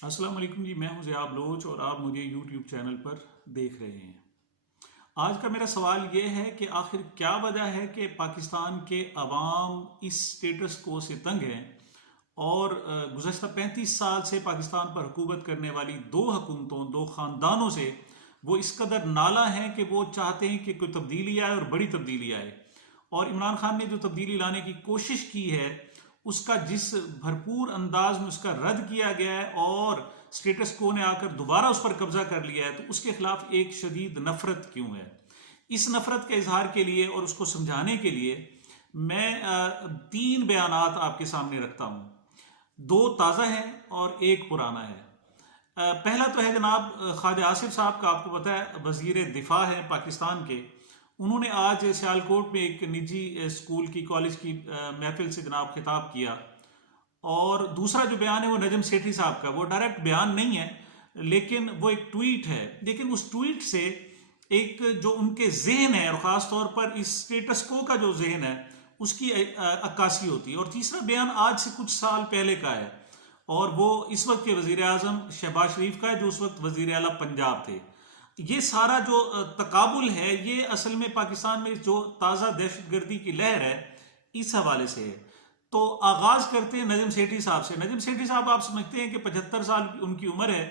अस्सलाम वालेकुम जी। मैं हूं ज़ियाब लोच और आप मुझे यूट्यूब चैनल पर देख रहे हैं। आज का मेरा सवाल ये है कि आखिर क्या वजह है कि पाकिस्तान के अवाम इस स्टेटस को से तंग हैं और गुज़श्ता 35 साल से पाकिस्तान पर हुकूमत करने वाली दो हुकूमतों, दो ख़ानदानों से वो इस कदर नाला हैं कि वो चाहते हैं कि कोई तब्दीली आए और बड़ी तब्दीली आए। और इमरान खान ने जो तब्दीली लाने की कोशिश की है उसका जिस भरपूर अंदाज में उसका रद्द किया गया है और स्टेटस को ने आकर दोबारा उस पर कब्जा कर लिया है, तो उसके खिलाफ एक शदीद नफरत क्यों है। इस नफरत के इजहार के लिए और उसको समझाने के लिए मैं तीन बयानात आपके सामने रखता हूं। दो ताज़ा हैं और एक पुराना है। पहला तो है जनाब ख्वाजा आसिफ साहब का, आपको पता है वजीर दिफा है पाकिस्तान के। उन्होंने आज सियालकोट में एक निजी स्कूल की कॉलेज की महफिल से जनाब खिताब किया। और दूसरा जो बयान है वो नजम सेठी साहब का, वो डायरेक्ट बयान नहीं है लेकिन वो एक ट्वीट है। लेकिन उस ट्वीट से एक जो उनके जहन है और ख़ास तौर पर इस स्टेटस को का जो जहन है उसकी अक्कासी होती है। और तीसरा बयान आज से कुछ साल पहले का है और वो इस वक्त के वज़ीर आज़म शहबाज शरीफ का है, जो उस वक्त वज़ीर आला पंजाब थे। ये सारा जो तकाबुल है ये असल में पाकिस्तान में जो ताज़ा दहशतगर्दी की लहर है इस हवाले से है। तो आगाज करते हैं नजम सेठी साहब से। नजम सेठी साहब आप समझते हैं कि 75 साल उनकी उम्र है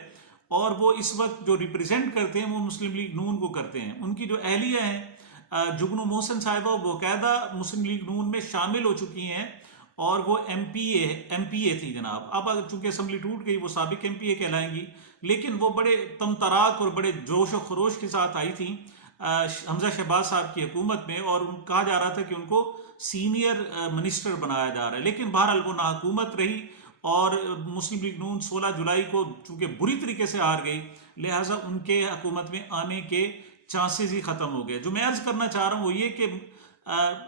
और वो इस वक्त जो रिप्रेजेंट करते हैं वो मुस्लिम लीग नून को करते हैं। उनकी जो अहलिया हैं जुगनू मोहसिन साहिबा, वो बाकायदा मुस्लिम लीग नून में शामिल हो चुकी हैं और वो एमपीए थी जनाब। अब चूंकि असम्बली टूट गई वो साबिक एमपीए कहलाएंगी, लेकिन वो बड़े तमतराक और बड़े जोश व खरोश के साथ आई थी हमजा शहबाज साहब की हुकूमत में। और कहा जा रहा था कि उनको सीनियर मिनिस्टर बनाया जा रहा है, लेकिन बहरहाल वो नाहुकूमत रही और मुस्लिम लीग नून 16 जुलाई को चूंकि बुरी तरीके से हार गई, लिहाजा उनके हुकूमत में आने के चांसेस ही खत्म हो गए। जो मैं अर्ज करना चाह रहा हूँ वो ये कि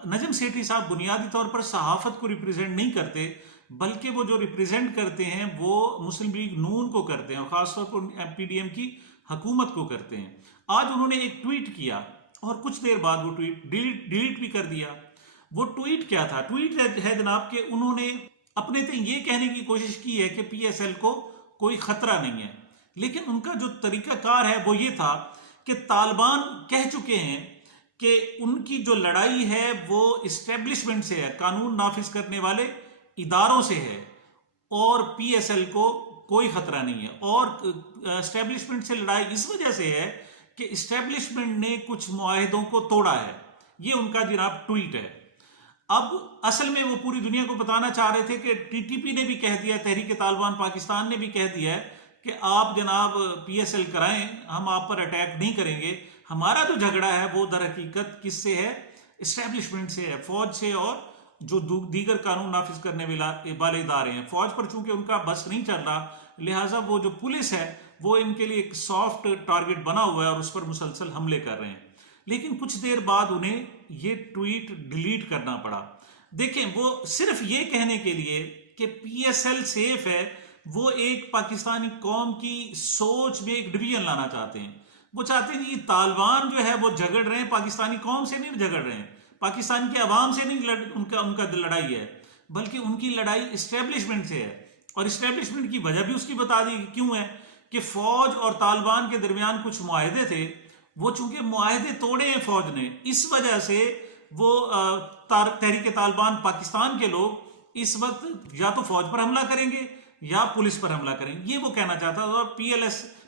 नजम सेठी साहब बुनियादी तौर पर सहाफत को रिप्रेजेंट नहीं करते, बल्कि वो जो रिप्रेजेंट करते हैं वो मुस्लिम लीग नून को करते हैं और खासतौर पर पीडीएम की हुकूमत को करते हैं। आज उन्होंने एक ट्वीट किया और कुछ देर बाद वो ट्वीट डिलीट भी कर दिया। वो ट्वीट क्या था? ट्वीट है जनाब कि उन्होंने अपने से ये कहने की कोशिश की है कि पीएसएल को कोई खतरा नहीं है, लेकिन उनका जो तरीकाकार है वो ये था कि तालिबान कह चुके हैं कि उनकी जो लड़ाई है वो इस्टेब्लिशमेंट से है, कानून नाफिज करने वाले इदारों से है और पीएसएल को कोई खतरा नहीं है। और इस्टेब्लिशमेंट से लड़ाई इस वजह से है कि इस्टेब्लिशमेंट ने कुछ मुआहिदों को तोड़ा है। ये उनका जनाब ट्वीट है। अब असल में वो पूरी दुनिया को बताना चाह रहे थे कि टीटीपी ने भी कह दिया, तहरीक तालिबान पाकिस्तान ने भी कह दिया है कि आप जनाब पीएसएल कराएं, हम आप पर अटैक नहीं करेंगे। हमारा जो झगड़ा है वो दर हकीकत किससे है? इस्टेब्लिशमेंट से है, फौज से और जो दीगर कानून नाफिज करने वाले इदारे हैं। फौज पर चूंकि उनका बस नहीं चल रहा, लिहाजा वो जो पुलिस है वो इनके लिए एक सॉफ्ट टारगेट बना हुआ है और उस पर मुसलसल हमले कर रहे हैं। लेकिन कुछ देर बाद उन्हें ये ट्वीट डिलीट करना पड़ा। देखें, वो सिर्फ ये कहने के लिए कि पीएसएल सेफ है, वो एक पाकिस्तानी कौम की सोच में एक डिवीजन लाना चाहते हैं। वो चाहते हैं कि तालिबान जो है वो झगड़ रहे हैं, पाकिस्तानी कौम से नहीं झगड़ रहे हैं, पाकिस्तान के अवाम से नहीं उनका लड़ाई है, बल्कि उनकी लड़ाई इस्टेब्लिशमेंट से है। और इस्टेब्लिशमेंट की वजह भी उसकी बता दी क्यों है कि फौज और तालिबान के दरमियान कुछ मुआहदे थे, वो चूंकि मुआहदे तोड़े हैं फौज ने, इस वजह से वो तहरीक तालिबान पाकिस्तान के लोग इस वक्त या तो फौज पर हमला करेंगे या पुलिस पर हमला करेंगे, ये वो कहना चाहता है। और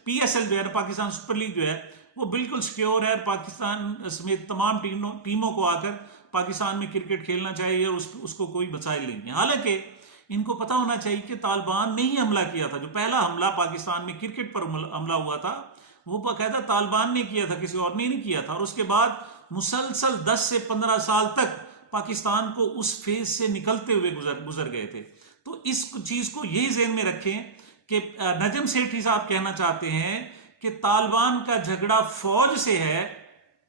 पीएसएल जो है, पाकिस्तान सुपर लीग जो है, वो बिल्कुल सिक्योर है। पाकिस्तान समेत तमाम टीमों को आकर पाकिस्तान में क्रिकेट खेलना चाहिए और उसको कोई बचाए लेंगे। हालांकि इनको पता होना चाहिए कि तालिबान ने ही हमला किया था। जो पहला हमला पाकिस्तान में क्रिकेट पर हमला हुआ था वो बाकायदा तालिबान ने किया था, किसी और ने नहीं किया था। और उसके बाद मुसलसल 10 से 15 साल तक पाकिस्तान को उस फेज से निकलते हुए गुजर गए थे। तो इस चीज को यही ज़हन में रखें कि नजम सेठी साहब कहना चाहते हैं कि तालिबान का झगड़ा फौज से है,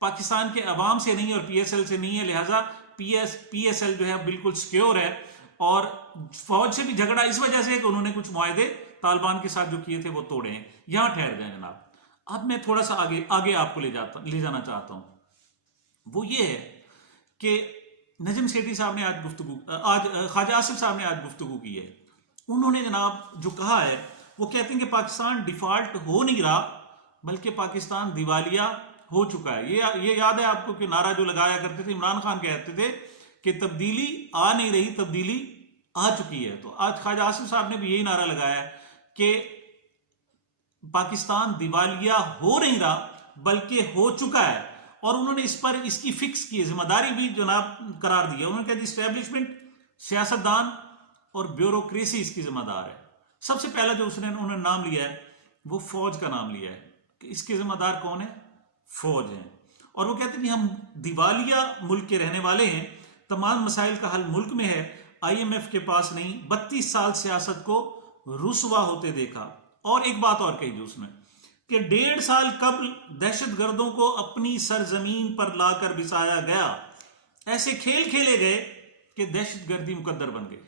पाकिस्तान के अवाम से नहीं और पीएसएल से नहीं है। लिहाजा पीएसएल जो है बिल्कुल सिक्योर है। और फौज से भी झगड़ा इस वजह से है कि उन्होंने कुछ मुआहदे तालिबान के साथ जो किए थे वो तोड़े हैं। यहां ठहर जाए जनाब। अब मैं थोड़ा सा आगे आपको ले जाना चाहता हूं। वो ये है कि नजम सेठी साहब ने आज ख्वाजा आसिफ साहब ने आज गुफ्तगू की है। उन्होंने जनाब जो कहा है वो कहते हैं कि पाकिस्तान डिफॉल्ट हो नहीं रहा बल्कि पाकिस्तान दिवालिया हो चुका है। ये याद है आपको कि नारा जो लगाया करते थे इमरान खान, कहते थे कि तब्दीली आ नहीं रही, तब्दीली आ चुकी है। तो आज ख्वाजा आसिफ साहब ने भी यही नारा लगाया कि पाकिस्तान दिवालिया हो नहीं रहा बल्कि हो चुका है, और उन्होंने इस पर इसकी फिक्स की जिम्मेदारी भी जनाब करार दी है। उन्होंने कहा इस्टेब्लिशमेंट, सियासतदान और ब्यूरोक्रेसी इसकी जिम्मेदार है। सबसे पहला जो उन्होंने नाम लिया है वो फौज का नाम लिया है कि इसके जिम्मेदार कौन है, फौज है। और वो कहते हैं हम दिवालिया मुल्क के रहने वाले हैं, तमाम मसाइल का हल मुल्क में है, IMF के पास नहीं, 32 साल सियासत को रुसवा होते देखा। और एक बात और कही जो उसने कि 1.5 साल कबल दहशतगर्दों को अपनी सरजमीन पर लाकर बिसाया गया, ऐसे खेल खेले गए कि दहशतगर्दी मुकद्दर बन गई।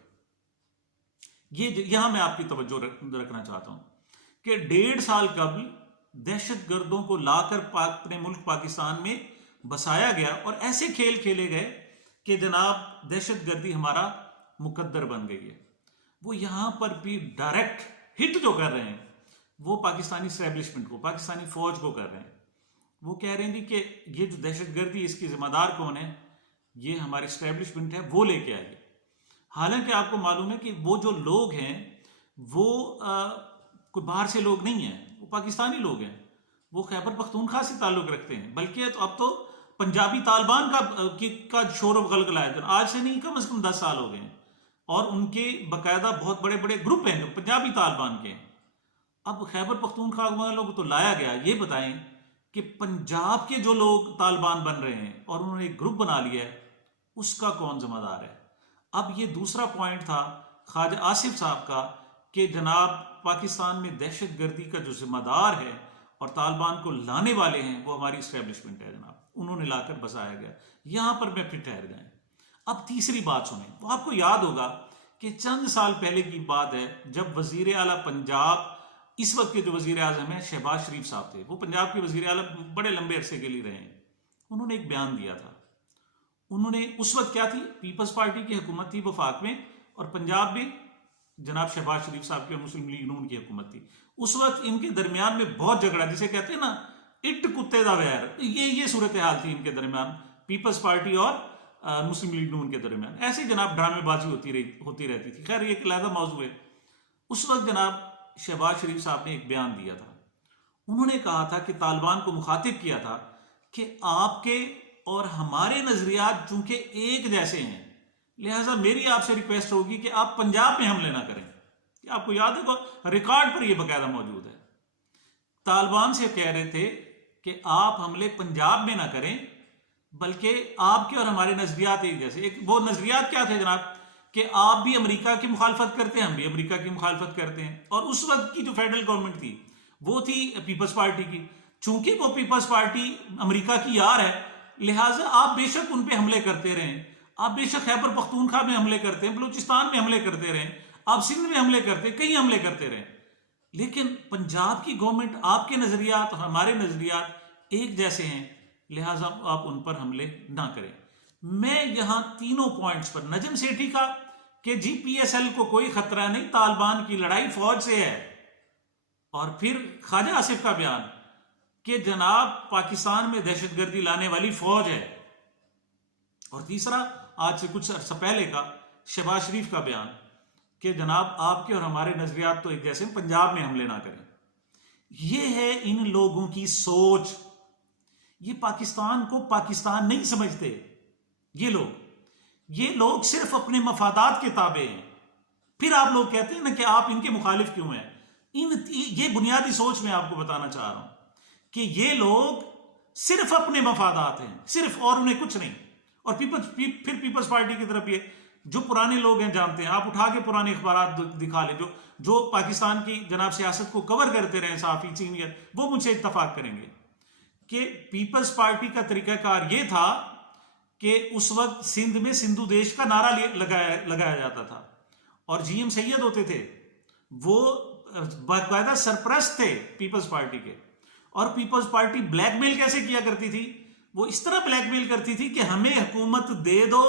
ये यहां मैं आपकी तवज्जो रखना चाहता हूं कि 1.5 साल कबल दहशतगर्दों को लाकर अपने मुल्क पाकिस्तान में बसाया गया और ऐसे खेल खेले गए कि जनाब दहशतगर्दी हमारा मुकद्दर बन गई है। वो यहां पर भी डायरेक्ट हिट जो कर रहे हैं वो पाकिस्तानी इस्टेब्लिशमेंट को, पाकिस्तानी फौज को कर रहे हैं। वो कह रहे हैं जी कि ये जो दहशतगर्दी इसकी जिम्मेदार कौन है, ये हमारी इस्टेब्लिशमेंट है, वो लेके आई है। हालांकि आपको मालूम है कि वो जो लोग हैं वो कोई बाहर से लोग नहीं हैं, वो पाकिस्तानी लोग हैं, वो खैबर पख्तूनख्वा से ताल्लुक रखते हैं। बल्कि तो अब तो पंजाबी तालिबान का शोर गलगला है, आज से नहीं कम से कम 10 साल हो गए हैं, और उनके बाकायदा बहुत बड़े बड़े ग्रुप हैं जो पंजाबी तालिबान के हैं। अब खैबर पख्तूनख्वा वालों को तो लाया गया, ये बताएं कि पंजाब के जो लोग तालिबान बन रहे हैं और उन्होंने एक ग्रुप बना लिया है, उसका कौन जिम्मेदार है। अब ये दूसरा पॉइंट था ख्वाजा आसिफ साहब का कि जनाब पाकिस्तान में दहशतगर्दी का जो जिम्मेदार है और तालिबान को लाने वाले हैं वो हमारी इस्टेब्लिशमेंट है जनाब, उन्होंने लाकर बसाया गया। यहां पर मैं फिर ठहर जाए। अब तीसरी बात सुने, वो आपको याद होगा कि चंद साल पहले की बात है जब वजीर आला पंजाब, इस वक्त के जो वजीर आजम है शहबाज शरीफ साहब थे, वो पंजाब के वजीर आला बड़े लंबे अरसे के लिए रहे हैं। उन्होंने एक बयान दिया था। उन्होंने उस वक्त क्या थी, पीपल्स पार्टी की हुकूमत थी वफाक में, और पंजाब में जनाब शहबाज शरीफ साहब की और मुस्लिम लीग नून की हुकूमत थी। उस वक्त इनके दरमियान में बहुत झगड़ा, जिसे कहते हैं ना इट कुत्ते दा वैर, ये सूरत हाल थी इनके दरमियान, पीपल्स पार्टी और मुस्लिम लीग नून के दरमियान। ऐसे जनाब ड्रामेबाजी होती रहती थी। खैर ये एक अलग मौजू है। उस वक्त जनाब शहबाज शरीफ साहब ने एक बयान दिया था। उन्होंने कहा था कि तालिबान को मुखातिब किया था कि आपके और हमारे नजरियात चूंकि एक जैसे हैं, लिहाजा मेरी आपसे रिक्वेस्ट होगी कि आप पंजाब में हमले ना करें। आपको याद है, रिकॉर्ड पर यह बकायदा मौजूद है। तालिबान से कह रहे थे कि आप हमले पंजाब में ना करें, बल्कि आपके और हमारे नजरियात एक जैसे। एक वो नजरियात क्या थे जनाब कि आप भी अमेरिका की मुखालफत करते हैं, हम भी अमेरिका की मुखालफत करते हैं। और उस वक्त की जो फेडरल गवर्नमेंट थी वो थी पीपल्स पार्टी की। चूंकि वो पीपल्स पार्टी अमेरिका की यार है, लिहाजा आप बेशक उन पे हमले करते रहें, आप बेशक खैबर पख्तूनख्वा में हमले करते हैं, बलूचिस्तान में हमले करते रहें, आप सिंध में हमले करते, कहीं हमले करते रहें, लेकिन पंजाब की गवर्नमेंट, आपके नजरियात और हमारे नजरियात एक जैसे हैं, लिहाजा आप उन पर हमले ना करें। मैं यहां तीनों पॉइंट्स पर, नजम सेठी का कि GPSL को कोई खतरा नहीं, तालिबान की लड़ाई फौज से है, और फिर ख्वाजा आसिफ का बयान कि जनाब पाकिस्तान में दहशतगर्दी लाने वाली फौज है, और तीसरा आज से कुछ अर्सा पहले का शहबाज शरीफ का बयान कि जनाब आपके और हमारे नजरियात तो एक जैसे, पंजाब में हमले ना करें। यह है इन लोगों की सोच। ये पाकिस्तान को पाकिस्तान नहीं समझते। ये लोग सिर्फ अपने मफादात के ताबे हैं। फिर आप लोग कहते हैं ना कि आप इनके मुखालिफ क्यों हैं। ये बुनियादी सोच मैं आपको बताना चाह रहा हूं कि ये लोग सिर्फ अपने मफादात हैं, सिर्फ, और उन्हें कुछ नहीं। और फिर पीपल्स पार्टी की तरफ ये जो पुराने लोग हैं जानते हैं, आप उठा के पुराने अखबार दिखा ले, जो पाकिस्तान की जनाब सियासत को कवर करते रहे सहाफी सीनियर, वो मुझसे इत्तफाक करेंगे कि पीपल्स पार्टी का तरीकाकार ये था कि उस वक्त सिंध में सिंधु देश का नारा लगाया जाता था, और GM सैयद होते थे, वो बाकायदा सरप्रस्त थे पीपल्स पार्टी के। और पीपल्स पार्टी ब्लैकमेल कैसे किया करती थी, वो इस तरह ब्लैकमेल करती थी कि हमें हुकूमत दे दो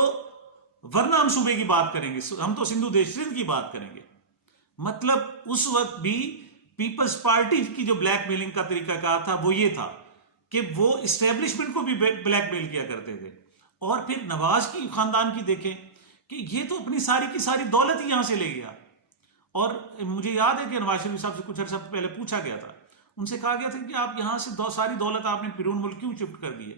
वरना हम सूबे की बात करेंगे, हम तो सिंधु देश सिंध की बात करेंगे। मतलब उस वक्त भी पीपल्स पार्टी की जो ब्लैकमेलिंग का तरीकाकार था वो ये था कि वो इस्टेब्लिशमेंट को भी ब्लैकमेल किया करते थे। और फिर नवाज की खानदान की देखें कि ये तो अपनी सारी की सारी दौलत ही यहां से ले गया। और मुझे याद है कि नवाज शरीफ साहब से कुछ अर्सा पहले पूछा गया था, उनसे कहा गया था कि आप यहां से सारी दौलत आपने फिरौन मुल्क क्यों शिफ्ट कर दी है।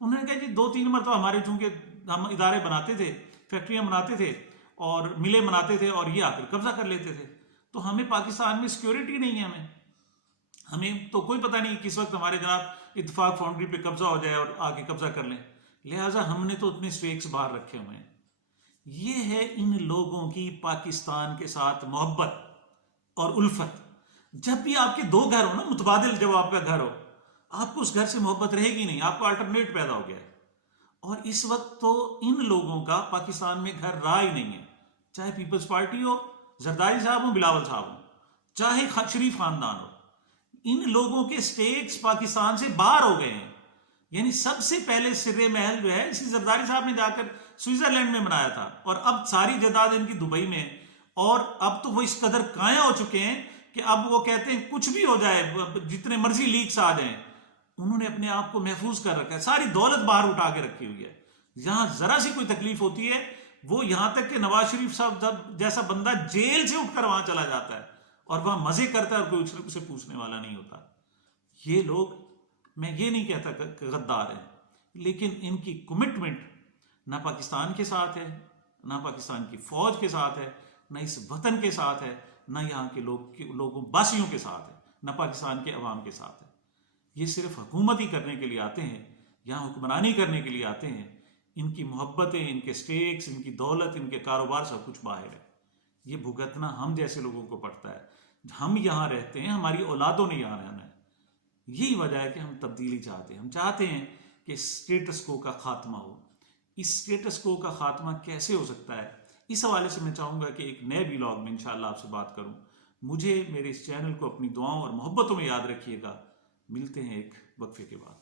उन्होंने कहा जी 2-3 मरतबा हमारे चूंकि हम इदारे बनाते थे, फैक्ट्रियां बनाते थे और मिलें बनाते थे और ये आकर कब्जा कर लेते थे, तो हमें पाकिस्तान में सिक्योरिटी नहीं है, हमें तो कोई पता नहीं किस वक्त हमारे जनाब इत्तेफाक फाउंड्री पे कब्जा हो जाए और आके कब्जा कर लें, लिहाजा हमने तो अपने स्टेक्स बाहर रखे हुए हैं। ये है इन लोगों की पाकिस्तान के साथ मोहब्बत और उल्फत। जब भी आपके दो घर हो ना, मुतबादिल जब आपका घर हो, आपको उस घर से मोहब्बत रहेगी नहीं, आपको अल्टरनेट पैदा हो गया है। और इस वक्त तो इन लोगों का पाकिस्तान में घर रहा ही नहीं है, चाहे पीपल्स पार्टी हो, जरदारी साहब हो, बिलावल साहब हो, चाहे शरीफ खानदान हो, इन लोगों के स्टेक्स पाकिस्तान से बाहर हो गए हैं। यानी सबसे पहले सिर्रे महल जो है इसी जरदारी साहब ने जाकर स्विट्जरलैंड में बनाया था, और अब सारी जायदाद इनकी दुबई में। और अब तो वो इस कदर काया हो चुके हैं कि अब वो कहते हैं कुछ भी हो जाए, जितने मर्जी लीक्स आ जाएं, उन्होंने अपने आप को महफूज कर रखा है, सारी दौलत बाहर उठा के रखी हुई है। जहां जरा सी कोई तकलीफ होती है, वो यहां तक कि नवाज शरीफ साहब जैसा बंदा जेल से उठकर वहां चला जाता है और वहां मजे करता है और कोई उसे पूछने वाला नहीं होता। ये लोग, मैं ये नहीं कहता गद्दार हैं, लेकिन इनकी कमिटमेंट ना पाकिस्तान के साथ है, ना पाकिस्तान की फौज के साथ है, ना इस वतन के साथ है, ना यहाँ के लोगों वासियों के साथ है, ना पाकिस्तान के अवाम के साथ है। ये सिर्फ हुकूमत ही करने के लिए आते हैं, यहाँ हुक्मरानी करने के लिए आते हैं। इनकी मोहब्बतें, इनके स्टेक्स, इनकी दौलत, इनके कारोबार सब कुछ बाहर है। ये भुगतना हम जैसे लोगों को पड़ता है। हम यहाँ रहते हैं, हमारी औलादों ने यहाँ रहना है। यही वजह है कि हम तब्दीली चाहते हैं। हम चाहते हैं कि स्टेटस को का खात्मा हो। इस स्टेटस को का खात्मा कैसे हो सकता है, इस हवाले से मैं चाहूँगा कि एक नए व्लॉग में इंशाअल्लाह आपसे बात करूँ। मुझे, मेरे इस चैनल को अपनी दुआओं और मोहब्बतों में याद रखिएगा। मिलते हैं एक वक्फे के बाद।